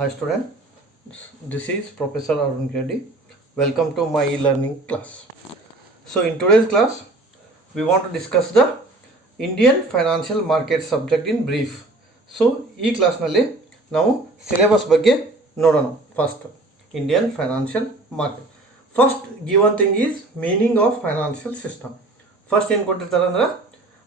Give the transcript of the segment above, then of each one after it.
Hi student, this is Professor Arun Reddy. Welcome to my e-learning class. So in today's class, we want to discuss the Indian financial market subject in brief. So ಈ ಕ್ಲಾಸ್ನಲ್ಲಿ ನಾವು syllabus ಬಗ್ಗೆ ನೋಡೋಣ. First Indian financial market. First given thing is meaning of financial system. First ಏನು ಕೊಟ್ಟಿರ್ತಾರೆ ಅಂದ್ರೆ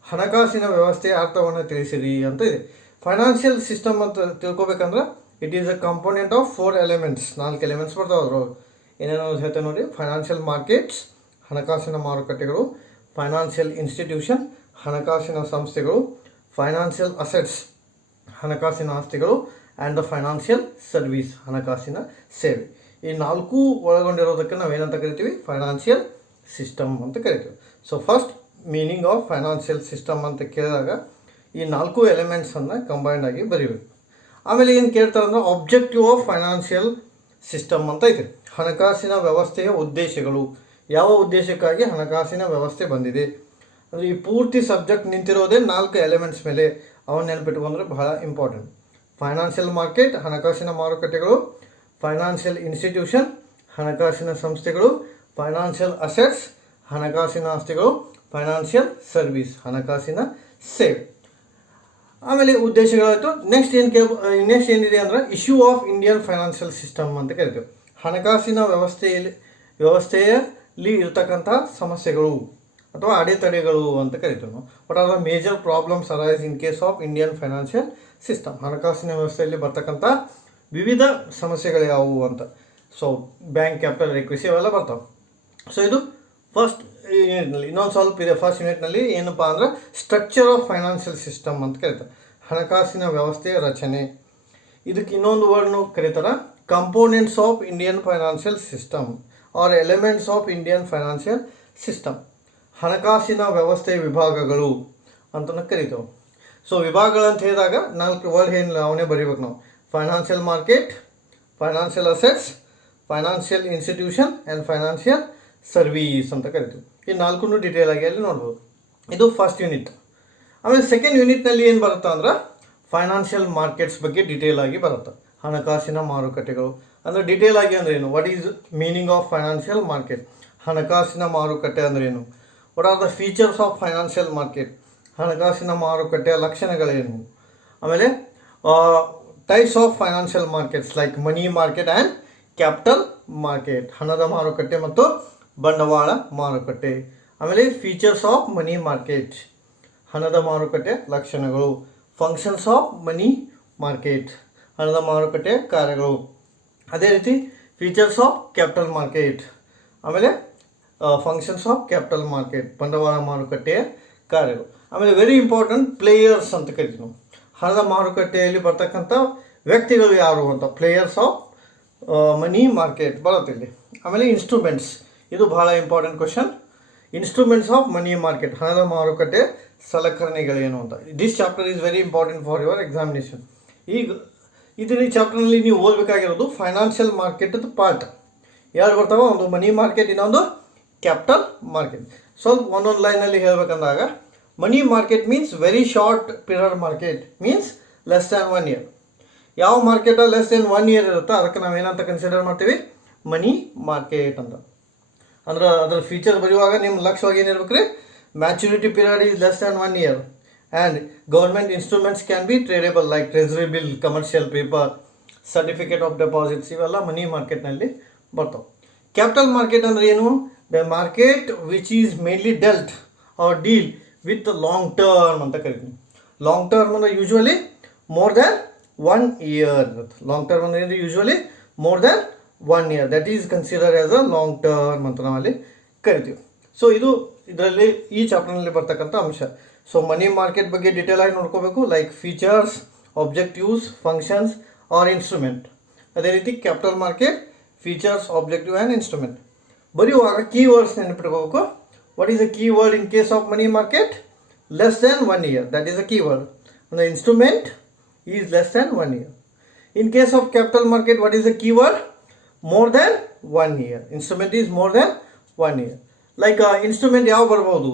ಹಣಕಾಸಿನ ವ್ಯವಸ್ಥೆಯ ಅರ್ಥವನ್ನು ತಿಳಿಸಿರಿ ಅಂತ ಇದೆ. ಫೈನಾನ್ಷಿಯಲ್ ಸಿಸ್ಟಮ್ ಅಂತ ತಿಳ್ಕೊಬೇಕಂದ್ರೆ it is a component of 4 elements. 4 elements ಬರ್ತಾವೆ ಅದ್ರೊಳಗೆ. ಏನೇನೋ ಹೇಳ್ತೇವೆ ನೋಡಿ. ಫೈನಾನ್ಷಿಯಲ್ ಮಾರ್ಕೆಟ್ಸ್, ಹಣಕಾಸಿನ ಮಾರುಕಟ್ಟೆಗಳು. ಫೈನಾನ್ಷಿಯಲ್ ಇನ್ಸ್ಟಿಟ್ಯೂಷನ್, ಹಣಕಾಸಿನ ಸಂಸ್ಥೆಗಳು. ಫೈನಾನ್ಷಿಯಲ್ ಅಸೆಟ್ಸ್, ಹಣಕಾಸಿನ ಆಸ್ತಿಗಳು. ಆ್ಯಂಡ್ ದ ಫೈನಾನ್ಷಿಯಲ್ ಸರ್ವಿಸ್, ಹಣಕಾಸಿನ ಸೇವೆ. ಈ 4 ಒಳಗೊಂಡಿರೋದಕ್ಕೆ ನಾವೇನಂತ ಕರಿತೀವಿ? ಫೈನಾನ್ಷಿಯಲ್ ಸಿಸ್ಟಮ್ ಅಂತ ಕರಿತೀವಿ. So first meaning of financial system ಅಂತ ಕೇಳಿದಾಗ ಈ 4 ಎಲಿಮೆಂಟ್ಸನ್ನು ಕಂಬೈಂಡ್ ಆಗಿ ಬರೀಬೇಕು. ಆಮೇಲೆ ಏನು ಕೇಳ್ತಾರೆ ಅಂದ್ರೆ ಆಬ್ಜೆಕ್ಟಿವ್ ಆಫ್ ಫೈನಾನ್ಷಿಯಲ್ ಸಿಸ್ಟಮ್ ಅಂತ ಐತೆ. ಹಣಕಾಸಿನ ವ್ಯವಸ್ಥೆಯ ಉದ್ದೇಶಗಳು, ಯಾವ ಉದ್ದೇಶಕ್ಕಾಗಿ ಹಣಕಾಸಿನ ವ್ಯವಸ್ಥೆ ಬಂದಿದೆ. ಅಂದರೆ ಈ ಪೂರ್ತಿ ಸಬ್ಜೆಕ್ಟ್ ನಿಂತಿರೋದೇ 4 ಎಲಿಮೆಂಟ್ಸ್ ಮೇಲೆ. ಅವನ್ನ ನೆನಪಿಟ್ಕೊಂಡ್ರೆ ಬಹಳ ಇಂಪಾರ್ಟೆಂಟ್. ಫೈನಾನ್ಷಿಯಲ್ ಮಾರ್ಕೆಟ್, ಹಣಕಾಸಿನ ಮಾರುಕಟ್ಟೆಗಳು. ಫೈನಾನ್ಷಿಯಲ್ ಇನ್ಸ್ಟಿಟ್ಯೂಷನ್, ಹಣಕಾಸಿನ ಸಂಸ್ಥೆಗಳು. ಫೈನಾನ್ಷಿಯಲ್ ಅಸೆಟ್ಸ್, ಹಣಕಾಸಿನ ಆಸ್ತಿಗಳು. ಫೈನಾನ್ಷಿಯಲ್ ಸರ್ವಿಸ್, ಹಣಕಾಸಿನ ಸೇವೆ. ಆಮೇಲೆ ಉದ್ದೇಶಗಳಾಯಿತು. ನೆಕ್ಸ್ಟ್ ಏನಿದೆ ಅಂದ್ರೆ issue of Indian financial system ಅಂತ ಕರಿತೀವಿ. ಹಣಕಾಸಿನ ವ್ಯವಸ್ಥೆಯಲ್ಲಿ ಇರತಕ್ಕಂಥ ಸಮಸ್ಯೆಗಳು ಅಥವಾ ಅಡೆತಡೆಗಳು ಅಂತ ಕರಿತೀವಿ ನಾವು. What are the major problems arise in case of Indian financial system. ಹಣಕಾಸಿನ ವ್ಯವಸ್ಥೆಯಲ್ಲಿ ಬರ್ತಕ್ಕಂಥ ವಿವಿಧ ಸಮಸ್ಯೆಗಳು ಯಾವುವು ಅಂತ. ಸೊ ಬ್ಯಾಂಕ್ ಕ್ಯಾಪಿಟಲ್ ರಿಕ್ವಿಸಿ ಅವೆಲ್ಲ ಬರ್ತಾವೆ. ಸೊ ಇದು ಫಸ್ಟ್ ಯೂನಿಟ್ನಲ್ಲಿ. ಇನ್ನೊಂದು ಸ್ವಲ್ಪ ಇದೆ. ಫಸ್ಟ್ ಯೂನಿಟ್ನಲ್ಲಿ ಏನಪ್ಪ ಅಂದ್ರೆ ಸ್ಟ್ರಕ್ಚರ್ ಆಫ್ ಫೈನಾನ್ಷಿಯಲ್ ಸಿಸ್ಟಮ್ ಅಂತ ಕರೀತಾರೆ. ಹಣಕಾಸಿನ ವ್ಯವಸ್ಥೆಯ ರಚನೆ. ಇದಕ್ಕೆ ಇನ್ನೊಂದು ವರ್ಡ್ನು ಕರೀತಾರೆ components of Indian financial system or elements of Indian financial system. ಹಣಕಾಸಿನ ವ್ಯವಸ್ಥೆಯ ವಿಭಾಗಗಳು ಅಂತಲೂ ಕರಿತೇವೆ. ಸೊ ವಿಭಾಗಗಳಂತ ಹೇಳಿದಾಗ 4 ವರ್ಡ್ ಏನಿಲ್ಲ ಅವನೇ ಬರೀಬೇಕು ನಾವು. Financial market, financial assets, financial institution and financial service ಅಂತ ಕರಿತೀವಿ. ಈ 4 ಡೀಟೇಲ್ ಆಗಿ ಅಲ್ಲಿ ನೋಡ್ಬೋದು. ಇದು ಫಸ್ಟ್ ಯೂನಿಟ್. ಆಮೇಲೆ ಸೆಕೆಂಡ್ ಯೂನಿಟ್ನಲ್ಲಿ ಏನು ಬರುತ್ತೆ ಅಂದ್ರೆ ಫೈನಾನ್ಷಿಯಲ್ ಮಾರ್ಕೆಟ್ಸ್ ಬಗ್ಗೆ ಡೀಟೇಲ್ ಆಗಿ ಬರುತ್ತೆ. ಹಣಕಾಸಿನ ಮಾರುಕಟ್ಟೆಗಳು ಅಂದರೆ ಡೀಟೇಲ್ ಆಗಿ ಅಂದ್ರೆ ಏನು? What is meaning of financial market? ಹಣಕಾಸಿನ ಮಾರುಕಟ್ಟೆ ಅಂದ್ರೆ ಏನು? What are the features of financial market? ಹಣಕಾಸಿನ ಮಾರುಕಟ್ಟೆಯ ಲಕ್ಷಣಗಳೇನು? ಆಮೇಲೆ types of financial markets like money market and capital market. ಹಣದ ಮಾರುಕಟ್ಟೆ ಮತ್ತು ಬಂಡವಾಳ ಮಾರುಕಟ್ಟೆ. ಆಮೇಲೆ ಫೀಚರ್ಸ್ ಆಫ್ ಮನಿ ಮಾರ್ಕೆಟ್, ಹಣದ ಮಾರುಕಟ್ಟೆ ಲಕ್ಷಣಗಳು. ಫಂಕ್ಷನ್ಸ್ ಆಫ್ ಮನಿ ಮಾರ್ಕೆಟ್, ಹಣದ ಮಾರುಕಟ್ಟೆ ಕಾರ್ಯಗಳು. ಅದೇ ರೀತಿ ಫೀಚರ್ಸ್ ಆಫ್ ಕ್ಯಾಪಿಟಲ್ ಮಾರ್ಕೆಟ್, ಆಮೇಲೆ ಫಂಕ್ಷನ್ಸ್ ಆಫ್ ಕ್ಯಾಪಿಟಲ್ ಮಾರ್ಕೆಟ್, ಬಂಡವಾಳ ಮಾರುಕಟ್ಟೆಯ ಕಾರ್ಯಗಳು. ಆಮೇಲೆ ವೆರಿ ಇಂಪಾರ್ಟೆಂಟ್ ಪ್ಲೇಯರ್ಸ್ ಅಂತ ಕರಿತೀವಿ ನಾವು. ಹಣದ ಮಾರುಕಟ್ಟೆಯಲ್ಲಿ ಬರ್ತಕ್ಕಂಥ ವ್ಯಕ್ತಿಗಳು ಯಾರು ಅಂತ. ಪ್ಲೇಯರ್ಸ್ ಆಫ್ ಮನಿ ಮಾರ್ಕೆಟ್ ಬರುತ್ತೆ ಇಲ್ಲಿ. ಆಮೇಲೆ ಇನ್ಸ್ಟ್ರೂಮೆಂಟ್ಸ್, ಇದು ಬಹಳ important question. Instruments of money market, ಹಣದ ಮಾರುಕಟ್ಟೆ ಸಲಕರಣೆಗಳೇನು ಅಂತ. This chapter is very important for your examination. ಈಗ ಈ ಚಾಪ್ಟರ್ನಲ್ಲಿ ನೀವು ಓದಬೇಕಾಗಿರೋದು ಫೈನಾನ್ಷಿಯಲ್ ಮಾರ್ಕೆಟ್ದು ಪಾರ್ಟ್. ಎರಡು ಬರ್ತಾವೆ, ಒಂದು ಮನಿ ಮಾರ್ಕೆಟ್, ಇನ್ನೊಂದು ಕ್ಯಾಪಿಟಲ್ ಮಾರ್ಕೆಟ್. ಸ್ವಲ್ಪ ಒಂದೊಂದು ಲೈನಲ್ಲಿ ಹೇಳ್ಬೇಕಂದಾಗ money market means very short period market, means less than 1 year. ಯಾವ ಮಾರ್ಕೆಟ ಲೆಸ್ ದೆನ್ 1 ಇಯರ್ ಇರುತ್ತೋ ಅದಕ್ಕೆ ನಾವೇನಂತ ಕನ್ಸಿಡರ್ ಮಾಡ್ತೀವಿ? ಮನಿ ಮಾರ್ಕೆಟ್ ಅಂತ. ಅಂದ್ರೆ ಅದರ ಫೀಚರ್ ಬರೆಯುವಾಗ ನಿಮ್ಮ ಲಕ್ಷ್ಯವಾಗಿ ಏನಿರ್ಬೇಕು ರೀ? Maturity period is less than 1 year and government instruments can be tradable like treasury bill, commercial paper, certificate of deposits. ಇವೆಲ್ಲ ಮನಿ ಮಾರ್ಕೆಟ್ನಲ್ಲಿ ಬರ್ತಾವೆ. ಕ್ಯಾಪಿಟಲ್ ಮಾರ್ಕೆಟ್ ಅಂದರೆ ಏನು? The market which is mainly dealt or deal with long term ಅಂತ ಕರಿತೀವಿ. Long term ಅಂದರೆ usually more than 1 year ಇರುತ್ತೆ. Long term ಅಂದರೆ usually more than 1 year. That is consider as a long term ಅಂತ ನಾವಲ್ಲಿ ಕರಿತೀವಿ. ಸೊ ಇದರಲ್ಲಿ ಈ ಚಾಪ್ಟರ್ನಲ್ಲಿ ಬರ್ತಕ್ಕಂಥ ಅಂಶ. ಸೊ ಮನಿ ಮಾರ್ಕೆಟ್ ಬಗ್ಗೆ ಡೀಟೇಲ್ ಆಗಿ ನೋಡ್ಕೋಬೇಕು, like features, objectives, functions or instrument. ಅದೇ ರೀತಿ capital market, features, objective and instrument. ಬರೆಯುವಾಗ ಕೀವರ್ಡ್ಸ್ ನೆನಪಿಟ್ಕೋಬೇಕು. What is a keyword in case of money market? Less than 1 year, that is a keyword. The instrument is less than 1 year. In case of capital market, what is the keyword? More than 1 year. Instrument is more than 1 year. Like instrument ಯಾವ ಬರ್ಬೋದು?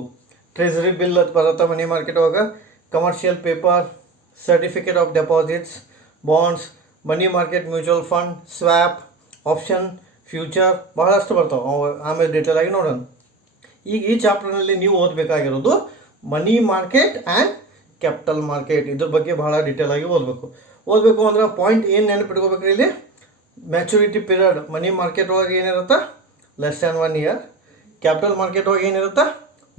Treasury bill ಅಂತ ಬರುತ್ತೆ ಮನಿ market ಒಳಗೆ, commercial paper, certificate of deposits, bonds, money market, mutual fund, swap, option, future ಬಹಳಷ್ಟು ಬರ್ತಾವೆ. ಆಮೇಲೆ detail ಆಗಿ ನೋಡೋಣ. ಈಗ ಈ ಚಾಪ್ಟರ್ನಲ್ಲಿ ನೀವು ಓದಬೇಕಾಗಿರೋದು money market and capital market. ಇದ್ರ ಬಗ್ಗೆ ಬಹಳ ಡೀಟೇಲ್ ಆಗಿ ಓದಬೇಕು ಅಂದ್ರೆ ಪಾಯಿಂಟ್ ಏನು ನೆನಪಿಟ್ಕೋಬೇಕ್ರಿ ಇಲ್ಲಿ, ಮ್ಯಾಚುರಿಟಿ ಪೀರಿಯಡ್ ಮನಿ ಮಾರ್ಕೆಟ್ ಒಳಗೆ ಏನಿರುತ್ತೆ less than 1 year, capital market ಒಳಗೆ ಏನಿರುತ್ತೆ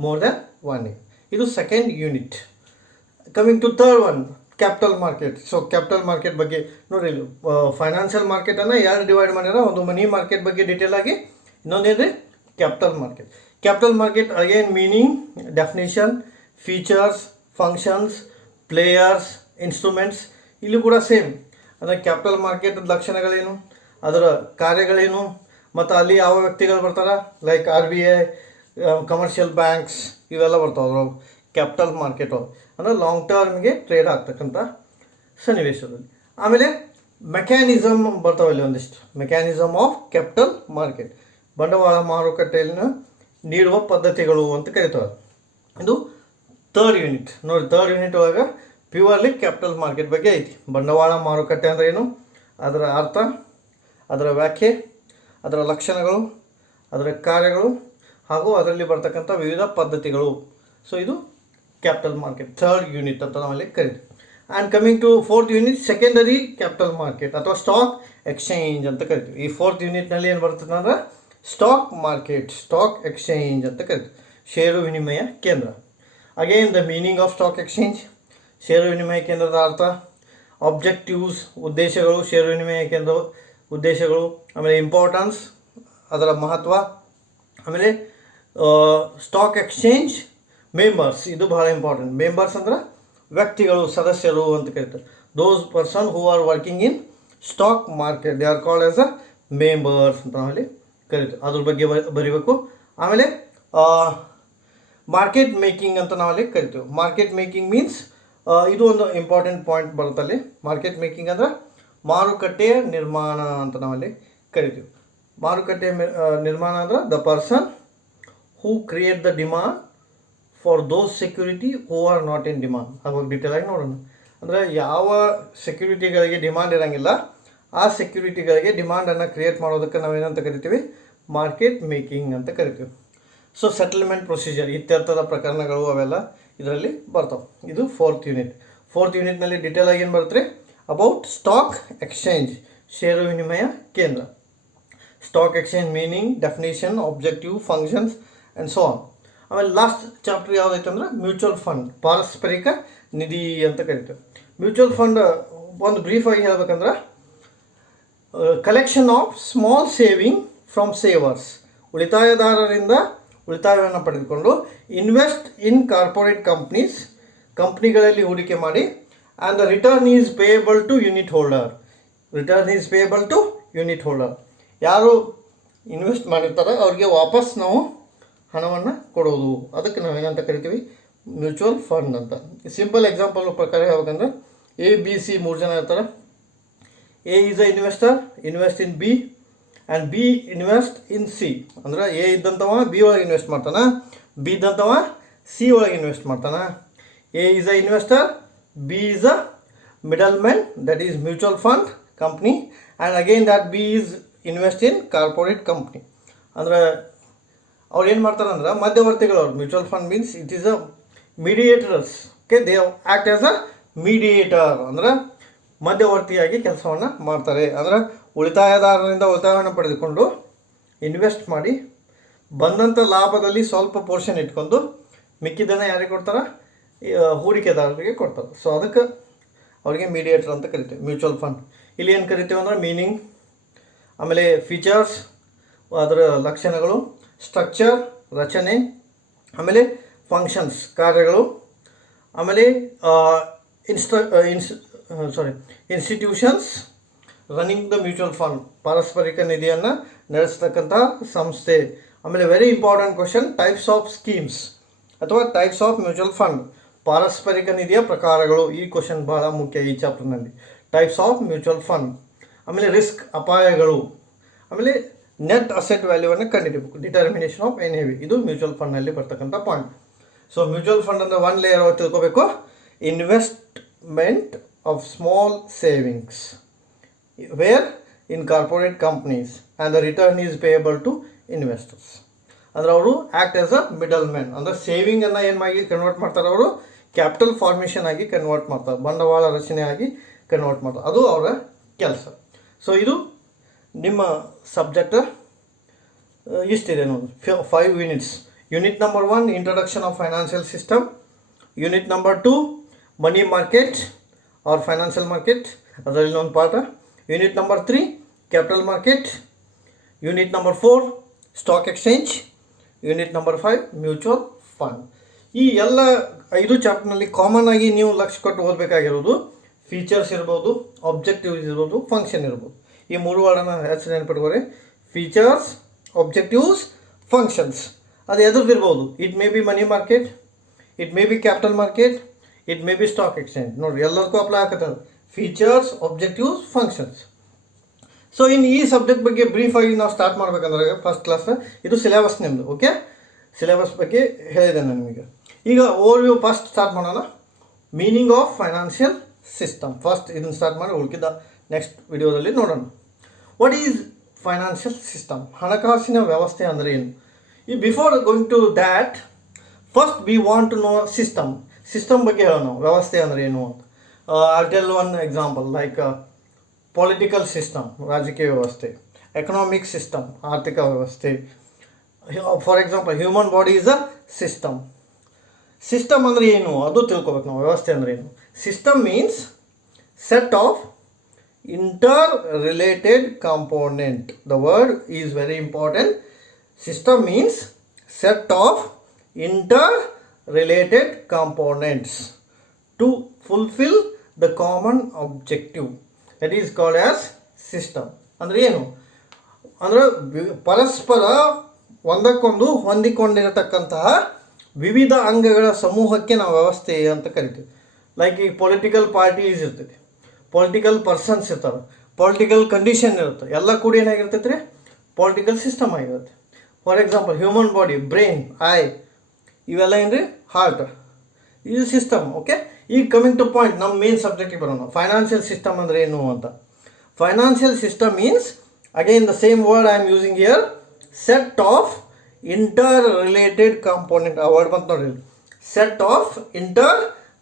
ಮೋರ್ ದ್ಯಾನ್ 1 year. ಇದು second unit. Coming to third one, capital market. So capital market ಬಗ್ಗೆ ನೋಡಿರಿ, ಫೈನಾನ್ಷಿಯಲ್ ಮಾರ್ಕೆಟನ್ನು ಎರಡು ಡಿವೈಡ್ ಮಾಡ್ಯಾರ. ಒಂದು ಮನಿ ಮಾರ್ಕೆಟ್ ಬಗ್ಗೆ ಡೀಟೇಲ್ ಆಗಿ, ಇನ್ನೊಂದೇನು ರೀ capital market. Capital market again meaning, definition, features, functions, players, instruments ಇಲ್ಲಿ ಕೂಡ ಸೇಮ್. ಅಂದರೆ ಕ್ಯಾಪಿಟಲ್ ಮಾರ್ಕೆಟ್ ಲಕ್ಷಣಗಳೇನು, ಅದರ ಕಾರ್ಯಗಳೇನು, ಮತ್ತು ಅಲ್ಲಿ ಯಾವ ವ್ಯಕ್ತಿಗಳು ಬರ್ತಾರೆ, ಲೈಕ್ RBI, ಕಮರ್ಷಿಯಲ್ ಬ್ಯಾಂಕ್ಸ್ ಇವೆಲ್ಲ ಬರ್ತಾವೆ ಕ್ಯಾಪಿಟಲ್ ಮಾರ್ಕೆಟ್ ಒಳಗೆ. ಅಂದರೆ ಲಾಂಗ್ ಟರ್ಮ್ಗೆ ಟ್ರೇಡ್ ಆಗ್ತಕ್ಕಂಥ ಸನ್ನಿವೇಶದಲ್ಲಿ. ಆಮೇಲೆ ಮೆಕ್ಯಾನಿಸಮ್ ಬರ್ತಾವೆ ಇಲ್ಲಿ ಒಂದಿಷ್ಟು, ಮೆಕ್ಯಾನಿಸಮ್ ಆಫ್ ಕ್ಯಾಪಿಟಲ್ ಮಾರ್ಕೆಟ್, ಬಂಡವಾಳ ಮಾರುಕಟ್ಟೆಯನ್ನು ನೀಡುವ ಪದ್ಧತಿಗಳು ಅಂತ ಕರೀತಾರೆ. ಇದು ಥರ್ಡ್ ಯೂನಿಟ್. ನೋಡಿ, ಥರ್ಡ್ ಯೂನಿಟ್ ಒಳಗೆ ಪ್ಯೂರ್ಲಿ ಕ್ಯಾಪಿಟಲ್ ಮಾರ್ಕೆಟ್ ಬಗ್ಗೆ ಐತಿ. ಬಂಡವಾಳ ಮಾರುಕಟ್ಟೆ ಅಂದರೆ ಏನು, ಅದರ ಅರ್ಥ, ಅದರ ವ್ಯಾಖ್ಯೆ, ಅದರ ಲಕ್ಷಣಗಳು, ಅದರ ಕಾರ್ಯಗಳು ಹಾಗೂ ಅದರಲ್ಲಿ ಬರ್ತಕ್ಕಂಥ ವಿವಿಧ ಪದ್ಧತಿಗಳು. ಸೊ ಇದು ಕ್ಯಾಪಿಟಲ್ ಮಾರ್ಕೆಟ್ ಥರ್ಡ್ ಯೂನಿಟ್ ಅಂತ ನಾವಲ್ಲಿ ಕರಿತೀವಿ. And coming to fourth unit, secondary capital market ಅಥವಾ ಸ್ಟಾಕ್ ಎಕ್ಸ್ಚೇಂಜ್ ಅಂತ ಕರಿತೀವಿ. ಈ ಫೋರ್ತ್ ಯೂನಿಟ್ನಲ್ಲಿ ಏನು ಬರ್ತದೆ ಅಂದ್ರೆ ಸ್ಟಾಕ್ ಮಾರ್ಕೆಟ್, ಸ್ಟಾಕ್ ಎಕ್ಸ್ಚೇಂಜ್ ಅಂತ ಕರಿತೀವಿ, ಷೇರು ವಿನಿಮಯ ಕೇಂದ್ರ. Again the meaning of stock exchange, ಷೇರು ವಿನಿಮಯ ಕೇಂದ್ರದ ಅರ್ಥ, ಆಬ್ಜೆಕ್ಟಿವ್ಸ್ ಉದ್ದೇಶಗಳು, ಷೇರು ವಿನಿಮಯ ಕೇಂದ್ರ ಉದ್ದೇಶಗಳು, ಆಮೇಲೆ ಇಂಪಾರ್ಟೆನ್ಸ್ ಅದರ ಮಹತ್ವ, ಆಮೇಲೆ ಸ್ಟಾಕ್ ಎಕ್ಸ್ಚೇಂಜ್ ಮೆಂಬರ್ಸ್, ಇದು ಬಹಳ ಇಂಪಾರ್ಟೆಂಟ್. ಮೆಂಬರ್ಸ್ ಅಂದ್ರೆ ವ್ಯಕ್ತಿಗಳು, ಸದಸ್ಯರು ಅಂತ ಕರೀತಾರೆ. Those person who are working in stock market they are called as a members ಅಂತ ನಾವಲ್ಲಿ ಕರೀತೀವಿ. ಅದ್ರ ಬಗ್ಗೆ ಬರೀಬೇಕು. ಆಮೇಲೆ ಮಾರ್ಕೆಟ್ ಮೇಕಿಂಗ್ ಅಂತ ನಾವಲ್ಲಿ ಕರಿತೀವಿ. ಮಾರ್ಕೆಟ್ ಮೇಕಿಂಗ್ ಮೀನ್ಸ್ ಇದು ಒಂದು ಇಂಪಾರ್ಟೆಂಟ್ ಪಾಯಿಂಟ್ ಬರುತ್ತಲ್ಲಿ. ಮಾರ್ಕೆಟ್ ಮೇಕಿಂಗ್ ಅಂದ್ರೆ ಮಾರುಕಟ್ಟೆಯ ನಿರ್ಮಾಣ ಅಂತ ನಾವಲ್ಲಿ ಕರಿತೀವಿ. ಮಾರುಕಟ್ಟೆಯ ನಿರ್ಮಾಣ ಅಂದ್ರೆ the person who create the demand for those security who are not in demand. ಅವಾಗ ಡೀಟೇಲ್ ಆಗಿ ನೋಡೋಣ. ಅಂದರೆ ಯಾವ ಸೆಕ್ಯೂರಿಟಿಗಳಿಗೆ ಡಿಮಾಂಡ್ ಇರೋಂಗಿಲ್ಲ ಆ ಸೆಕ್ಯೂರಿಟಿಗಳಿಗೆ ಡಿಮಾಂಡನ್ನು ಕ್ರಿಯೇಟ್ ಮಾಡೋದಕ್ಕೆ ನಾವೇನಂತ ಕರಿತೀವಿ, ಮಾರ್ಕೆಟ್ ಮೇಕಿಂಗ್ ಅಂತ ಕರಿತೀವಿ. ಸೊ ಸೆಟಲ್ಮೆಂಟ್ ಪ್ರೊಸೀಜರ್, ಇತ್ಯರ್ಥದ ಪ್ರಕರಣಗಳು ಅವೆಲ್ಲ ಇದರಲ್ಲಿ ಬರ್ತಾವೆ. ಇದು ಫೋರ್ತ್ ಯೂನಿಟ್. ಫೋರ್ತ್ ಯೂನಿಟ್ನಲ್ಲಿ ಡೀಟೇಲ್ ಆಗಿ ಏನು ಬರುತ್ತೆ, ಅಬೌಟ್ ಸ್ಟಾಕ್ ಎಕ್ಸ್ಚೇಂಜ್, ಷೇರು ವಿನಿಮಯ ಕೇಂದ್ರ. Stock exchange meaning, definition, objective, functions and so on. ಆಮೇಲೆ ಲಾಸ್ಟ್ ಚಾಪ್ಟರ್ ಯಾವುದೈತೆ ಅಂದ್ರೆ ಮ್ಯೂಚುವಲ್ ಫಂಡ್, ಪಾರಸ್ಪರಿಕ ನಿಧಿ ಅಂತ ಕರಿತೀವಿ. ಮ್ಯೂಚುವಲ್ ಫಂಡ್ ಒಂದು ಬ್ರೀಫಾಗಿ ಹೇಳ್ಬೇಕಂದ್ರೆ collection of small saving from savers, ಉಳಿತಾಯದಾರರಿಂದ ಉಳಿತಾಯವನ್ನು ಪಡೆದುಕೊಂಡು ಇನ್ವೆಸ್ಟ್ ಇನ್ ಕಾರ್ಪೊರೇಟ್ ಕಂಪ್ನಿಗಳಲ್ಲಿ ಹೂಡಿಕೆ ಮಾಡಿ, and the return is payable to unit holder. Return is payable to unit holder, ಯಾರು ಇನ್ವೆಸ್ಟ್ ಮಾಡಿರ್ತಾರೆ ಅವ್ರಿಗೆ ವಾಪಸ್ ನಾವು ಹಣವನ್ನು ಕೊಡೋದು, ಅದಕ್ಕೆ ನಾವೇನಂತ ಕರಿತೀವಿ, ಮ್ಯೂಚುವಲ್ ಫಂಡ್ ಅಂತ. ಸಿಂಪಲ್ ಎಕ್ಸಾಂಪಲ್ ಪ್ರಕಾರ ಹೇಳ್ಬೇಕಂದ್ರೆ ABC 3 ಜನ ಇರ್ತಾರೆ. A is a investor, invest in B, and B invest in C. ಅಂದರೆ A ಇದ್ದಂಥವ B ಒಳಗೆ ಇನ್ವೆಸ್ಟ್ ಮಾಡ್ತಾನೆ, B ಇದ್ದಂಥವ C ಒಳಗೆ ಇನ್ವೆಸ್ಟ್ ಮಾಡ್ತಾನೆ. A is a investor, B is a middle man, that is mutual fund company, and again that B is invest in corporate company. ಅಂದರೆ ಅವ್ರು ಏನು ಮಾಡ್ತಾರೆ ಅಂದ್ರೆ ಮಧ್ಯವರ್ತಿಗಳು. ಅವ್ರು mutual fund means it is a mediators. Okay, they act as a mediator, ಅಂದರೆ ಮಧ್ಯವರ್ತಿಯಾಗಿ ಕೆಲಸವನ್ನು ಮಾಡ್ತಾರೆ. ಅಂದರೆ ಉಳಿತಾಯದಾರರಿಂದ ಉಳಿತಾಯವನ್ನು ಪಡೆದುಕೊಂಡು ಇನ್ವೆಸ್ಟ್ ಮಾಡಿ ಬಂದಂಥ ಲಾಭದಲ್ಲಿ ಸ್ವಲ್ಪ ಪೋರ್ಷನ್ ಇಟ್ಕೊಂಡು ಮಿಕ್ಕಿದ್ದನ್ನು ಯಾರಿಗೆ ಕೊಡ್ತಾರೆ, ಹೂಡಿಕೆದಾರರಿಗೆ ಕೊಡ್ತಾರೆ. ಸೊ ಅದಕ್ಕೆ ಅವರಿಗೆ ಮೀಡಿಯೇಟರ್ ಅಂತ ಕರಿತೀವಿ ಮ್ಯೂಚುವಲ್ ಫಂಡ್. ಇಲ್ಲಿ ಏನು ಕರಿತೀವಿ ಅಂದ್ರೆ ಮೀನಿಂಗ್, ಆಮೇಲೆ ಫೀಚರ್ಸ್ ಅದರ ಲಕ್ಷಣಗಳು, ಸ್ಟ್ರಕ್ಚರ್ ರಚನೆ, ಆಮೇಲೆ ಫಂಕ್ಷನ್ಸ್ ಕಾರ್ಯಗಳು, ಆಮೇಲೆ institutions running the mutual fund, ಪಾರಸ್ಪರಿಕ ನಿಧಿಯನ್ನು ನಡೆಸ್ತಕ್ಕಂಥ ಸಂಸ್ಥೆ. ಆಮೇಲೆ very important question, types of schemes ಅಥವಾ ಟೈಪ್ಸ್ ಆಫ್ ಮ್ಯೂಚುವಲ್ ಫಂಡ್, ಪಾರಸ್ಪರಿಕ ನಿಧಿಯ ಪ್ರಕಾರಗಳು. ಈ ಕ್ವಶನ್ ಬಹಳ ಮುಖ್ಯ ಈ ಚಾಪ್ಟರ್ನಲ್ಲಿ. ಟೈಪ್ಸ್ ಆಫ್ ಮ್ಯೂಚುವಲ್ ಫಂಡ್, ಆಮೇಲೆ ರಿಸ್ಕ್ ಅಪಾಯಗಳು, ಆಮೇಲೆ ನೆಟ್ ಅಸೆಟ್ ವ್ಯಾಲ್ಯೂವನ್ನು ಕಂಡುಹಿಡಿಯಬೇಕು, ಡಿಟರ್ಮಿನೇಷನ್ ಆಫ್ NAV. ಇದು ಮ್ಯೂಚುವಲ್ ಫಂಡ್ನಲ್ಲಿ ಬರ್ತಕ್ಕಂಥ ಪಾಯಿಂಟ್. ಸೊ ಮ್ಯೂಚುವಲ್ ಫಂಡ್ ಅಂದರೆ ಒನ್ ಲೇಯರ್ ತಿಳ್ಕೋಬೇಕು, investment of small savings where in corporate companies and the return is payable to investors. ಅಂದರೆ ಅವರು act as a middle man, ಅಂದರೆ ಸೇವಿಂಗನ್ನು ಏನು ಮಾಡಿ ಕನ್ವರ್ಟ್ ಮಾಡ್ತಾರೆ, ಅವರು ಕ್ಯಾಪಿಟಲ್ ಫಾರ್ಮೇಷನ್ ಆಗಿ ಕನ್ವರ್ಟ್ ಮಾಡ್ತಾರೆ, ಬಂಡವಾಳ ರಚನೆ ಆಗಿ ಕನ್ವರ್ಟ್ ಮಾಡ್ತಾರೆ, ಅದು ಅವರ ಕೆಲಸ. ಸೊ ಇದು ನಿಮ್ಮ ಸಬ್ಜೆಕ್ಟ್ ಇಷ್ಟಿದೆ ನೋಡಿ, 5 units. Unit number 1 introduction of financial system, unit number 2 money market or financial market, ಅದರಲ್ಲಿ ಒಂದು ಪಾಠ. Unit number 3 capital market, unit number 4 stock exchange, unit number 5 mutual fund. ಈ ಎಲ್ಲ 5 ಚಾಪ್ಟರ್ನಲ್ಲಿ ಕಾಮನ್ ಆಗಿ ನೀವು ಲಕ್ಷ್ಯ ಕೊಟ್ಟು ಓದಬೇಕಾಗಿರೋದು ಫೀಚರ್ಸ್ ಇರ್ಬೋದು, ಆಬ್ಜೆಕ್ಟಿವ್ಸ್ ಇರ್ಬೋದು, ಫಂಕ್ಷನ್ ಇರ್ಬೋದು. ಈ 3 ವರ್ಡನ್ನು ಹೆಸರು ನೆನಪಿಟ್ಕೋರಿ, ಫೀಚರ್ಸ್, ಆಬ್ಜೆಕ್ಟಿವ್ಸ್, ಫಂಕ್ಷನ್ಸ್. ಅದು ಎದುರ್ದಿರ್ಬೋದು, it may be money market, it may be capital market, it may be stock exchange. ನೋಡಿರಿ ಎಲ್ಲರಿಗೂ ಅಪ್ಲೈ ಆಗ್ತದೆ, ಫೀಚರ್ಸ್, ಆಬ್ಜೆಕ್ಟಿವ್ಸ್, ಫಂಕ್ಷನ್ಸ್. ಸೊ ಇನ್ನು ಈ ಸಬ್ಜೆಕ್ಟ್ ಬಗ್ಗೆ ಬ್ರೀಫಾಗಿ ನಾವು ಸ್ಟಾರ್ಟ್ ಮಾಡ್ಬೇಕಂದ್ರೆ ಫಸ್ಟ್ ಕ್ಲಾಸ್ ಇದು ಸಿಲೆಬಸ್ ನಿಮ್ಮದು. ಓಕೆ, ಸಿಲೆಬಸ್ ಬಗ್ಗೆ ಹೇಳಿದೆ ನಾನು ನಿಮಗೆ. ಈಗ ಓವರ್ವ್ಯೂ ಫಸ್ಟ್ ಸ್ಟಾರ್ಟ್ ಮಾಡೋಣ. Meaning of financial system first ಇದನ್ನು ಸ್ಟಾರ್ಟ್ ಮಾಡಿ ಉಳ್ಕಿದ್ದ ನೆಕ್ಸ್ಟ್ ವಿಡಿಯೋದಲ್ಲಿ ನೋಡೋಣ. What is financial system? ಹಣಕಾಸಿನ ವ್ಯವಸ್ಥೆ ಅಂದರೆ ಏನು? ಈ before going to that first we want to know system. System ಬಗ್ಗೆ ಹೇಳೋಣ, ವ್ಯವಸ್ಥೆ ಅಂದರೆ ಏನು ಅಂತ. I tell one example like political system, ರಾಜಕೀಯ ವ್ಯವಸ್ಥೆ, ಎಕನಾಮಿಕ್ ಸಿಸ್ಟಮ್, ಆರ್ಥಿಕ ವ್ಯವಸ್ಥೆ. For example human body is a system. System ಅಂದರೆ ಏನು ಅದು ತಿಳ್ಕೊಬೇಕು ನಾವು. ವ್ಯವಸ್ಥೆ ಅಂದರೆ ಏನು? System means set of inter related component. The word is very important. System means set of inter related components to fulfil the common objective. That is called as system. ಅಂದರೆ ಏನು? ಅಂದರೆ ಪರಸ್ಪರ ಒಂದಕ್ಕೊಂದು ಹೊಂದಿಕೊಂಡಿರತಕ್ಕಂತಹ ವಿವಿಧ ಅಂಗಗಳ ಸಮೂಹಕ್ಕೆ ನಾವು ವ್ಯವಸ್ಥೆ ಅಂತ ಕರಿತೀವಿ. ಲೈಕ್ ಈಗ ಪೊಲಿಟಿಕಲ್ ಪಾರ್ಟೀಸ್ ಇರ್ತೈತಿ, ಪೊಲಿಟಿಕಲ್ ಪರ್ಸನ್ಸ್ ಇರ್ತಾರೆ, ಪೊಲಿಟಿಕಲ್ ಕಂಡೀಷನ್ ಇರುತ್ತೆ, ಎಲ್ಲ ಕೂಡಿ ಏನಾಗಿರ್ತೈತೆ ರೀ ಪೊಲಿಟಿಕಲ್ ಸಿಸ್ಟಮ್ ಆಗಿರುತ್ತೆ. For example human body, brain, I, ಇವೆಲ್ಲ ಏನು ರೀ ಹಾರ್ಟ್, ಇದು ಸಿಸ್ಟಮ್. ಓಕೆ, ಈಗ ಕಮಿಂಗ್ ಟು ಪಾಯಿಂಟ್, ನಮ್ಮ ಮೇನ್ ಸಬ್ಜೆಕ್ಟಿಗೆ ಬರೋಣ. ಫೈನಾನ್ಷಿಯಲ್ ಸಿಸ್ಟಮ್ ಅಂದರೆ ಏನು ಅಂತ. Financial system means again the same word I am using here, set of inter related component. ಆ ವರ್ಡ್ ಬಂತು ನೋಡ್ರಿ, set of inter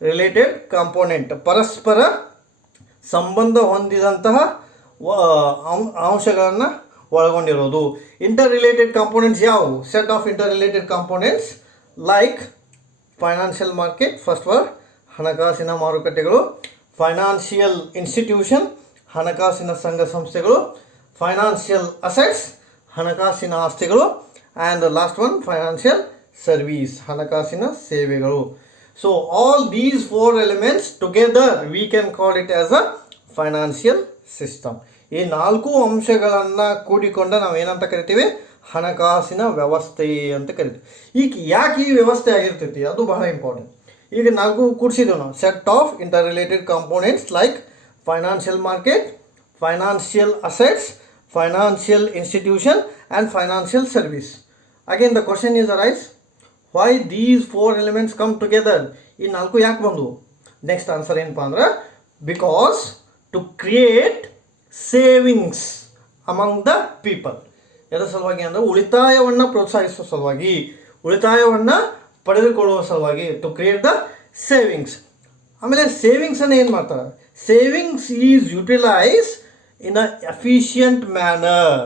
related component, ಪರಸ್ಪರ ಸಂಬಂಧ ಹೊಂದಿದಂತಹ ಅಂಶಗಳನ್ನು ಒಳಗೊಂಡಿರೋದು. ಇಂಟರ್ ರಿಲೇಟೆಡ್ ಕಾಂಪೋನೆಂಟ್ಸ್ ಯಾವುವು? Set of inter related components like financial market, first word ಹಣಕಾಸಿನ ಮಾರುಕಟ್ಟೆಗಳು, financial institution ಹಣಕಾಸಿನ ಸಂಘ ಸಂಸ್ಥೆಗಳು, ಫೈನಾನ್ಷಿಯಲ್ ಅಸೆಟ್ಸ್ ಹಣಕಾಸಿನ ಆಸ್ತಿಗಳು, and the last one financial service ಹಣಕಾಸಿನ ಸೇವೆಗಳು. So all these 4 elements together we can call it as a financial system. ಈ 4 ಅಂಶಗಳನ್ನು ಕೂಡಿಕೊಂಡ ನಾವು ಏನಂತ ಕರಿತೀವಿ? ಹಣಕಾಸಿನ ವ್ಯವಸ್ಥೆ ಅಂತ ಕರಿತೀವಿ. ಈಗ ಯಾಕೆ ಈ ವ್ಯವಸ್ಥೆ ಆಗಿರ್ತೈತಿ ಅದು ಬಹಳ ಇಂಪಾರ್ಟೆಂಟ್. ಈಗ 4 ಕೂಡಿಸಿದ್ದೇವೆ ನಾವು, set of inter related components like financial market, financial assets, financial institution and financial service. Again the question is arise, why these 4 elements come together? ಈ 4 ಯಾಕೆ ಬಂದವು? ನೆಕ್ಸ್ಟ್ ಆನ್ಸರ್ ಏನಪ್ಪ ಅಂದ್ರೆ, because to create savings among the people. ಎದರ ಸಲುವಾಗಿ ಅಂದರೆ ಉಳಿತಾಯವನ್ನು ಪ್ರೋತ್ಸಾಹಿಸುವ ಸಲುವಾಗಿ, ಉಳಿತಾಯವನ್ನು ಪಡೆದುಕೊಳ್ಳುವ ಸಲುವಾಗಿ, ಟು ಕ್ರಿಯೇಟ್ ದ ಸೇವಿಂಗ್ಸ್. ಆಮೇಲೆ ಸೇವಿಂಗ್ಸನ್ನು ಏನು ಮಾಡ್ತಾರೆ? Savings is utilise in a efficient manner.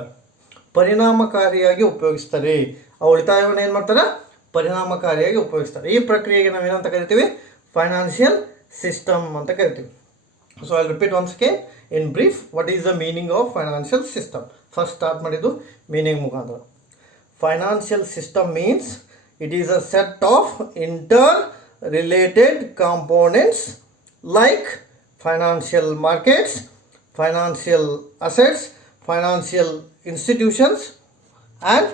ಪರಿಣಾಮಕಾರಿಯಾಗಿ ಉಪಯೋಗಿಸ್ತಾರೆ. ಆ ಉಳಿತಾಯವನ್ನು ಏನು ಮಾಡ್ತಾರೆ? ಪರಿಣಾಮಕಾರಿಯಾಗಿ ಉಪಯೋಗಿಸ್ತಾರೆ. ಈ ಪ್ರಕ್ರಿಯೆಗೆ ನಾವು ಏನಂತ ಕರಿತೀವಿ? ಫೈನಾನ್ಷಿಯಲ್ ಸಿಸ್ಟಮ್ ಅಂತ ಕರಿತೀವಿ. So I repeat once again in brief, what is the meaning of financial system? First start ಮಾಡಿದ್ದು ಮೀನಿಂಗ್ ಮುಖಾಂತರ. Financial system means it is a set of inter related components like financial markets, financial assets, financial institutions and